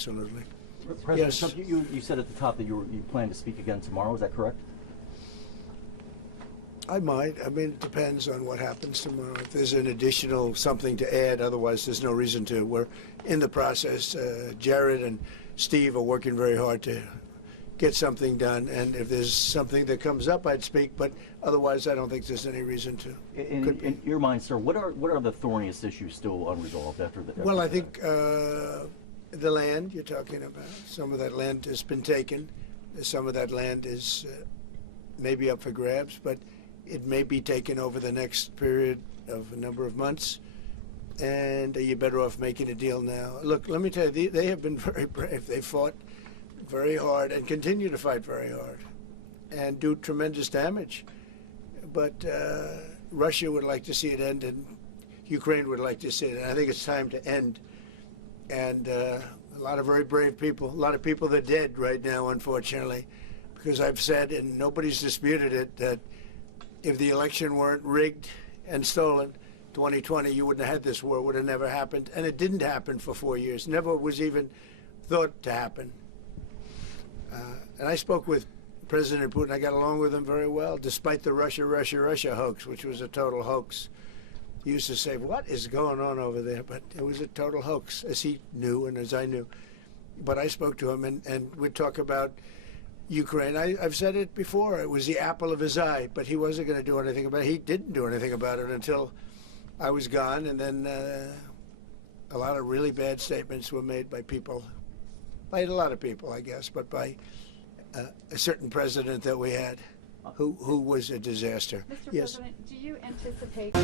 absolutely. President Yes. Trump, you said at the top that you plan to speak again tomorrow. Is that correct? I might. I mean, it depends on what happens tomorrow. If there's an additional something to add, otherwise there's no reason to. We're in the process. Jared and Steve are working very hard to get something done, and if there's something that comes up, I'd speak, but otherwise I don't think there's any reason to. In your mind, sir, what are the thorniest issues still unresolved after the? Well, I think the land you're talking about, some of that land has been taken. Some of that land is maybe up for grabs, but it may be taken over the next period of a number of months, and you're better off making a deal now. Look, let me tell you, they have been very brave. They fought very hard and continue to fight very hard and do tremendous damage. But Russia would like to see it end, and Ukraine would like to see it. And I think it's time to end. And a lot of very brave people, a lot of people that are dead right now, unfortunately, because I've said, and nobody's disputed it, that if the election weren't rigged and stolen, 2020, you wouldn't have had this war. It would have never happened. And it didn't happen for 4 years. Never was even thought to happen. And I spoke with President Putin. I got along with him very well, despite the Russia hoax, which was a total hoax. He used to say, what is going on over there? But it was a total hoax, as he knew and as I knew. But I spoke to him, and we'd talk about Ukraine. I've said it before. It was the apple of his eye, but he wasn't going to do anything about it. He didn't do anything about it until I was gone, and then a lot of really bad statements were made by people, by a lot of people, I guess, but by a certain president that we had who was a disaster. Mr. Yes. President, do you anticipate